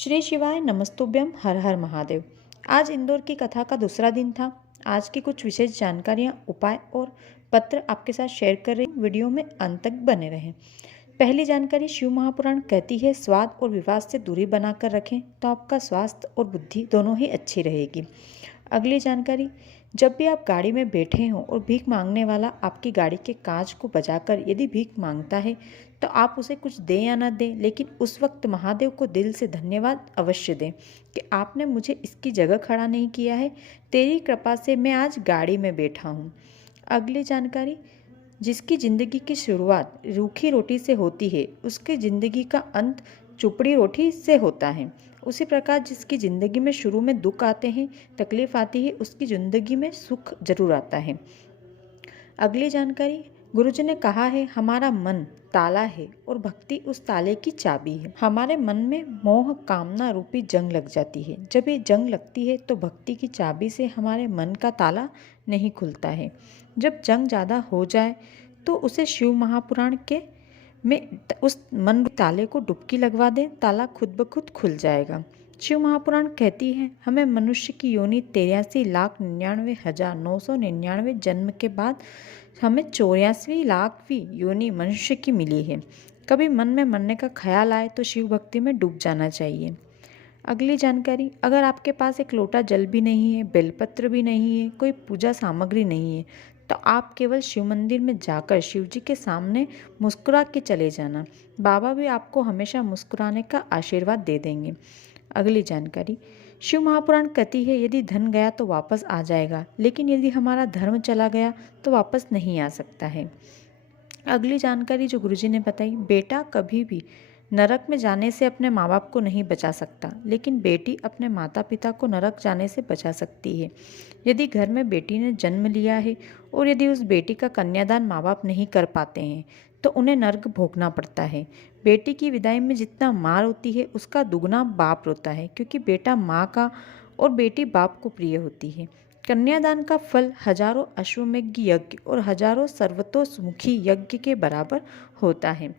श्री शिवाय नमस्तुभ्यम हर हर महादेव। आज इंदौर की कथा का दूसरा दिन था। आज की कुछ विशेष जानकारियाँ, उपाय और पत्र आपके साथ शेयर कर रही हूँ। वीडियो में अंत तक बने रहें। पहली जानकारी, शिव महापुराण कहती है स्वाद और विवाद से दूरी बनाकर रखें तो आपका स्वास्थ्य और बुद्धि दोनों ही अच्छी रहेगी। अगली जानकारी, जब भी आप गाड़ी में बैठे हों और भीख मांगने वाला आपकी गाड़ी के कांच को बजाकर यदि भीख मांगता है तो आप उसे कुछ दें या न दें, लेकिन उस वक्त महादेव को दिल से धन्यवाद अवश्य दें कि आपने मुझे इसकी जगह खड़ा नहीं किया है, तेरी कृपा से मैं आज गाड़ी में बैठा हूँ। अगली जानकारी, जिसकी ज़िंदगी की शुरुआत रूखी रोटी से होती है उसकी ज़िंदगी का अंत चुपड़ी रोटी से होता है। उसी प्रकार जिसकी ज़िंदगी में शुरू में दुख आते हैं, तकलीफ आती है, उसकी ज़िंदगी में सुख जरूर आता है। अगली जानकारी, गुरुजी ने कहा है हमारा मन ताला है और भक्ति उस ताले की चाबी है। हमारे मन में मोह कामना रूपी जंग लग जाती है। जब ये जंग लगती है तो भक्ति की चाबी से हमारे मन का ताला नहीं खुलता है। जब जंग ज़्यादा हो जाए तो उसे शिव महापुराण के में उस मन ताले को डुबकी लगवा दें, ताला खुद ब खुद खुल जाएगा। शिव महापुराण कहती है हमें मनुष्य की योनि 83,99,999 जन्म के बाद हमें 84वीं लाखवीं योनि मनुष्य की मिली है। कभी मन में मरने का ख्याल आए तो शिव भक्ति में डूब जाना चाहिए। अगली जानकारी, अगर आपके पास एक लोटा जल भी नहीं है, बेलपत्र भी नहीं है, कोई पूजा सामग्री नहीं है तो आप केवल शिव मंदिर में जाकर शिव जी के सामने मुस्कुरा के चले जाना। बाबा भी आपको हमेशा मुस्कुराने का आशीर्वाद दे देंगे। अगली जानकारी, शिव महापुराण कहती है यदि धन गया तो वापस आ जाएगा, लेकिन यदि हमारा धर्म चला गया तो वापस नहीं आ सकता है। अगली जानकारी जो गुरुजी ने बताई, बेटा कभी भी नरक में जाने से अपने माँ बाप को नहीं बचा सकता, लेकिन बेटी अपने माता पिता को नरक जाने से बचा सकती है। यदि घर में बेटी ने जन्म लिया है और यदि उस बेटी का कन्यादान माँ बाप नहीं कर पाते हैं तो उन्हें नरक भोगना पड़ता है। बेटी की विदाई में जितना मार होती है उसका दुगना बाप रोता है, क्योंकि बेटा माँ का और बेटी बाप को प्रिय होती है। कन्यादान का फल हजारों अश्वमेघ यज्ञ और हजारों सर्वतोमुखी यज्ञ के बराबर होता है।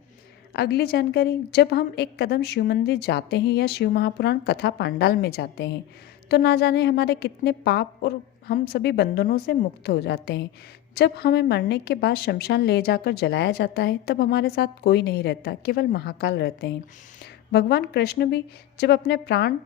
अगली जानकारी, जब हम एक कदम शिव मंदिर जाते हैं या शिव महापुराण कथा पांडाल में जाते हैं तो ना जाने हमारे कितने पाप और हम सभी बंधनों से मुक्त हो जाते हैं। जब हमें मरने के बाद शमशान ले जाकर जलाया जाता है तब हमारे साथ कोई नहीं रहता, केवल महाकाल रहते हैं। भगवान कृष्ण भी जब अपने प्राण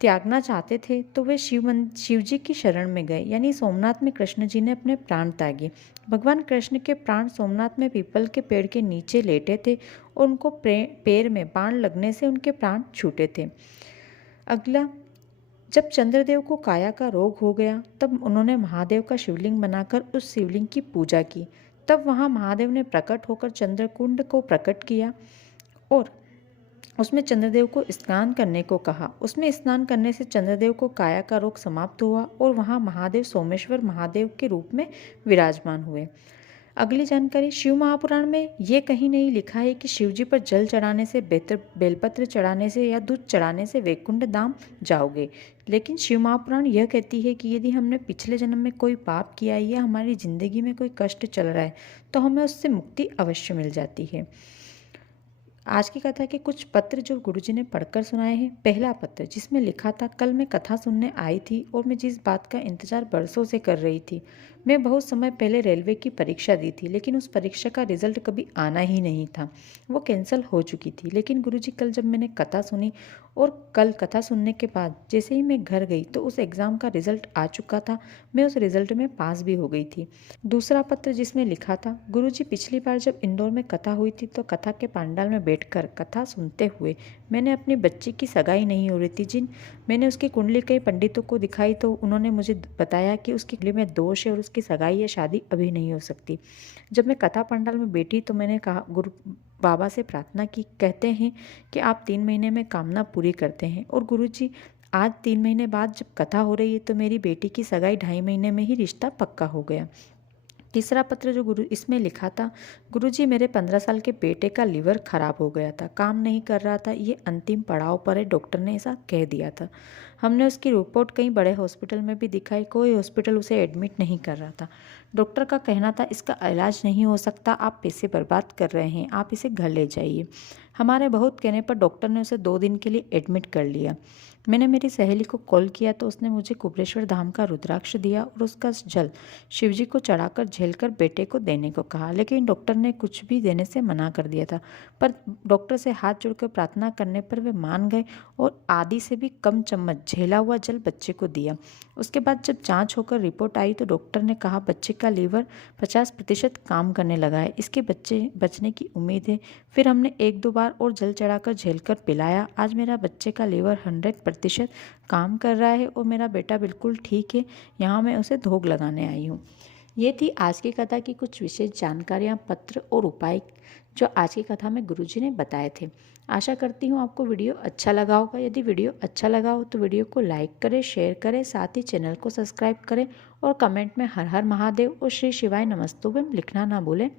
त्यागना चाहते थे तो वे शिव जी की शरण में गए, यानी सोमनाथ में कृष्ण जी ने अपने प्राण त्यागे। भगवान कृष्ण के प्राण सोमनाथ में पीपल के पेड़ के नीचे लेटे थे और उनको पैर में बाण लगने से उनके प्राण छूटे थे। अगला, जब चंद्रदेव को काया का रोग हो गया तब उन्होंने महादेव का शिवलिंग बनाकर उस शिवलिंग की पूजा की। तब वहाँ महादेव ने प्रकट होकर चंद्रकुंड को प्रकट किया और उसमें चंद्रदेव को स्नान करने को कहा। उसमें स्नान करने से चंद्रदेव को काया का रोग समाप्त हुआ और वहाँ महादेव सोमेश्वर महादेव के रूप में विराजमान हुए। अगली जानकारी, शिव महापुराण में ये कहीं नहीं लिखा है कि शिव जी पर जल चढ़ाने से, बेलपत्र चढ़ाने से या दूध चढ़ाने से वैकुंठ धाम जाओगे, लेकिन शिव महापुराण यह कहती है कि यदि हमने पिछले जन्म में कोई पाप किया है या हमारी ज़िंदगी में कोई कष्ट चल रहा है तो हमें उससे मुक्ति अवश्य मिल जाती है। आज की कथा के कुछ पत्र जो गुरुजी ने पढ़कर सुनाए हैं। पहला पत्र, जिसमें लिखा था कल मैं कथा सुनने आई थी और मैं जिस बात का इंतजार बरसों से कर रही थी। मैं बहुत समय पहले रेलवे की परीक्षा दी थी, लेकिन उस परीक्षा का रिजल्ट कभी आना ही नहीं था, वो कैंसिल हो चुकी थी। लेकिन गुरुजी कल जब मैंने कथा सुनी और कल कथा सुनने के बाद जैसे ही मैं घर गई तो उस एग्ज़ाम का रिजल्ट आ चुका था। मैं उस रिजल्ट में पास भी हो गई थी। दूसरा पत्र, जिसमें लिखा था गुरुजी पिछली बार जब इंदौर में कथा हुई थी तो कथा के पंडाल में बैठकर कथा सुनते हुए मैंने अपनी बच्ची की सगाई नहीं हो रही थी। मैंने उसकी कुंडली कई पंडितों को दिखाई तो उन्होंने मुझे बताया कि उसकी कुंडली में दोष है और उसकी सगाई या शादी अभी नहीं हो सकती। जब मैं कथा पंडाल में बैठी तो मैंने कहा, गुरु बाबा से प्रार्थना की। कहते हैं कि आप 3 महीने में कामना पूरी करते हैं और गुरुजी आज 3 महीने बाद जब कथा हो रही है तो मेरी बेटी की सगाई 2.5 महीने में ही रिश्ता पक्का हो गया। तीसरा पत्र जो गुरु इसमें लिखा था, गुरुजी मेरे 15 साल के बेटे का लिवर खराब हो गया था, काम नहीं कर रहा था, ये अंतिम पड़ाव पर है, डॉक्टर ने ऐसा कह दिया था। हमने उसकी रिपोर्ट कई बड़े हॉस्पिटल में भी दिखाई, कोई हॉस्पिटल उसे एडमिट नहीं कर रहा था। डॉक्टर का कहना था इसका इलाज नहीं हो सकता, आप पैसे बर्बाद कर रहे हैं, आप इसे घर ले जाइए। हमारे बहुत कहने पर डॉक्टर ने उसे 2 दिन के लिए एडमिट कर लिया। मैंने मेरी सहेली को कॉल किया तो उसने मुझे कुबेरेश्वर धाम का रुद्राक्ष दिया और उसका जल शिवजी को चढ़ाकर झेलकर बेटे को देने को कहा, लेकिन डॉक्टर ने कुछ भी देने से मना कर दिया था। पर डॉक्टर से हाथ जोड़कर प्रार्थना करने पर वे मान गए और आधी से भी कम चम्मच झेला हुआ जल बच्चे को दिया। उसके बाद जब जांच होकर रिपोर्ट आई तो डॉक्टर ने कहा बच्चे का लीवर 50% काम करने लगा है, इसके बच्चे बचने की उम्मीद है। फिर हमने 1-2 बार और जल चढ़ाकर झेलकर पिलाया। आज मेरा बच्चे का लीवर 100% काम कर रहा है और मेरा बेटा बिल्कुल ठीक है। यहाँ मैं उसे धोग लगाने आई हूँ। ये थी आज की कथा की कुछ विशेष जानकारियाँ, पत्र और उपाय जो आज की कथा में गुरुजी ने बताए थे। आशा करती हूँ आपको वीडियो अच्छा लगा होगा। यदि वीडियो अच्छा लगा हो तो वीडियो को लाइक करें, शेयर करें, साथ ही चैनल को सब्सक्राइब करें और कमेंट में हर हर महादेव और श्री शिवाय नमस्तुभ्यम लिखना ना भूलें।